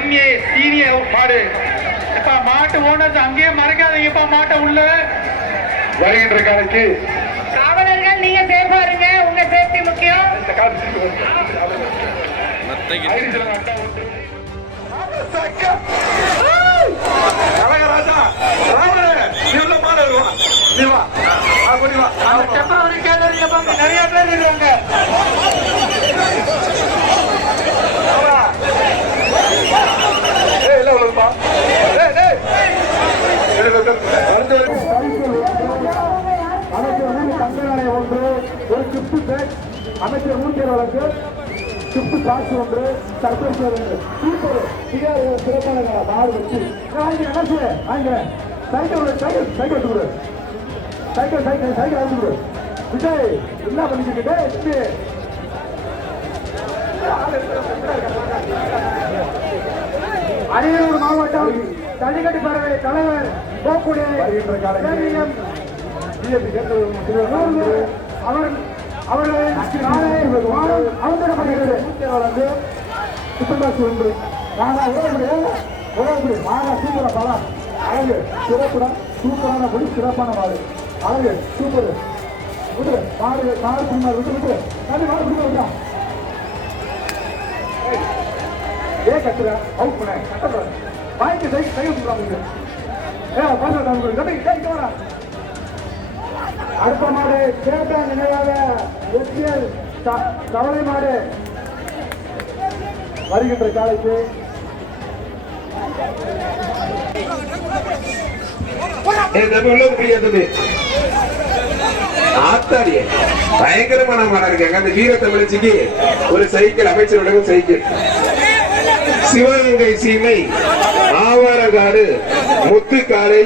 MA senior மாடு. இப்ப மாட்டு ஓனர்ஸ் அங்கேயே மறைக்காதீங்கப்பா, மாட்டை உள்ள வருகின்ற காலைக்கு காவலர்கள் நீங்க சேஃபா இருங்க, உங்க சேஃப்டி முக்கியம். கனகராஜா பிப்ரவரி கேள்வி நிறைய பேர் இருக்காங்க. ஒரு கிஃப்ட் பேக் அமைச்சர் ஊழியர் வழக்கு கிஃப்ட் காசு ஒன்று சர்ப்ரைஸ் சூப்பர் மிக சிறப்பான மாடு வச்சு வாங்கிக்கிறேன். சைக்கிள் சைக்கிள் சைக்கிள் கொடு, சைக்கிள் சைக்கிள் சைக்கிள் அனுப்பி கொடு. விஜய் என்ன பண்ணிக்கிட்டு அரியலூர் மாவட்டம் ஜல்லிக்கட்டு பேரவை தலைவர் போக்குடைய அவர்களின் அழகு சிறப்புடன் சூப்பரான படி சிறப்பான மாடு அழகு சூப்பர் மாடு மாடு விட்டு விட்டு மாடு பிடிக்க ஏன் கட்டுற அவுட் பண்ண கட்ட வாய்க்கு சைக்கிள் சொல்றாங்க. அடுத்த மாடு கேட்ட நினைவாக எஸ்எல் கவலை மாடு வருகின்ற காலைக்கு ஆத்தாடிய பயங்கரமான மாடா இருக்காங்க. அந்த வீர தமிழச்சிக்கு ஒரு சைக்கிள், அமைச்சருடைய சைக்கிள். சிவகங்கை சீமை ஆவாரங்காடு முத்துக்காலை